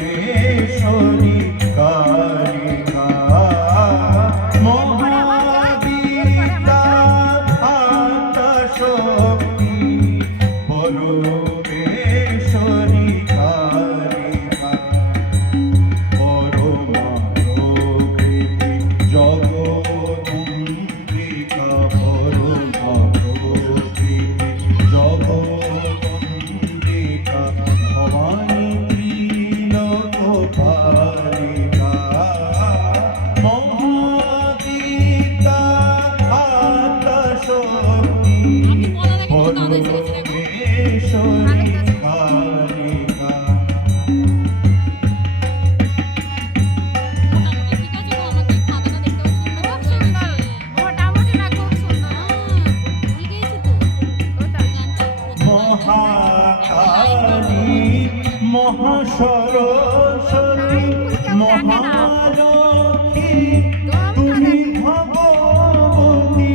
পরমেশ্বরী কালিকা মহাবিদ্যা আত্মশক্তি পরমেশ্বরী কালিকা পরমা প্রকৃতি জগদম্বিকা পরমা প্রকৃতি জগদম্বিকা ভবানী ত্রিলোকপালিকা মহাবিদ্যা আত্মশক্তি পরমেশ্বরী কালিকা মহাকালী মহাসরস্বতী মহালক্ষ্মী তুমি ভগবতী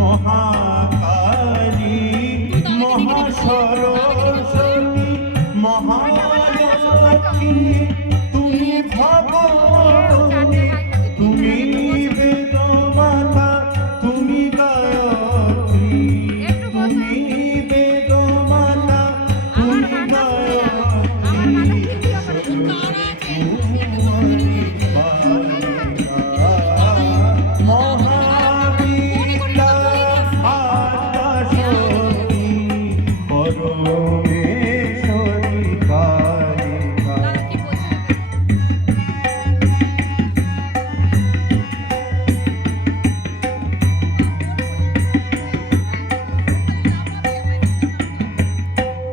মহাকালী মহাসরস্বতী মহালক্ষ্মী তুমি ভগবতী তুমি বেদমাতা তুমি গায়ত্রী তুমি বেদমাতা তুমি মহাবিদ্যা আত্মশক্তি পরমেশ্বরী কালিকা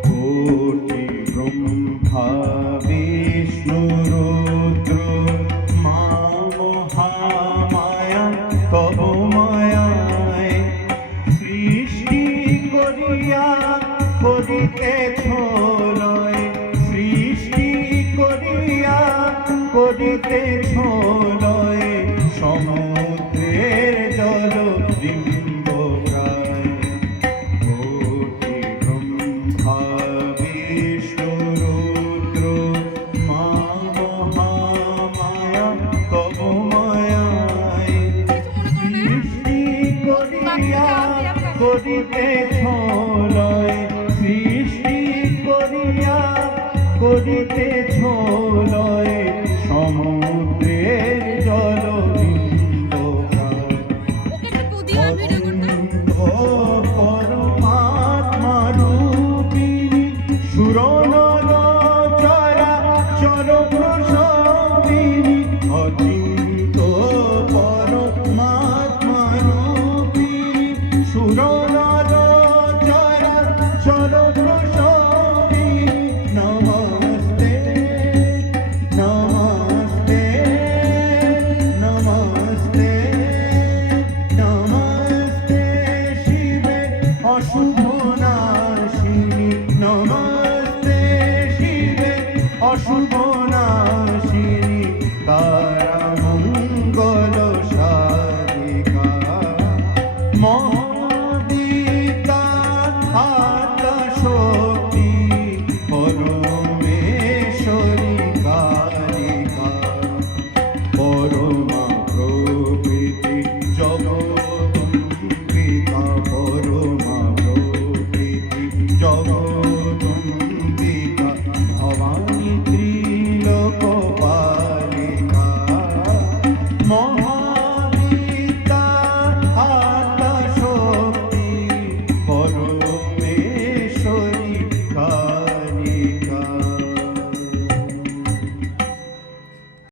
কোটি ব্রহ্মা বিষ্ণু রুদ্র মা মহামায়া তব মায়ায় সৃষ্টি করিয়া করিতেছ লয় সৃষ্টি করিয়া করিতেছ লয় সমুদ্রের জল বিম্ব প্রায় কোটি ব্রহ্মা বিষ্ণু রুদ্র মা মহামায়া তব মায়ায় সৃষ্টি করিয়া করিতেছ লয় সৃষ্টি করিয়া করিতেছ লয় সমুদ্রের জল বিম্ব পরমাত্মা রূপিণী সুরনর চরা চরপ্রসবিনী অচিন্ত পরমাত্মা রূপিণী সুরনর চরা চরপ্রসবিনী নমস্তে নমস্তে নমস্তে নমস্তে শিবে অশুভ নাশিনী নমস্তে শিবে অশুভ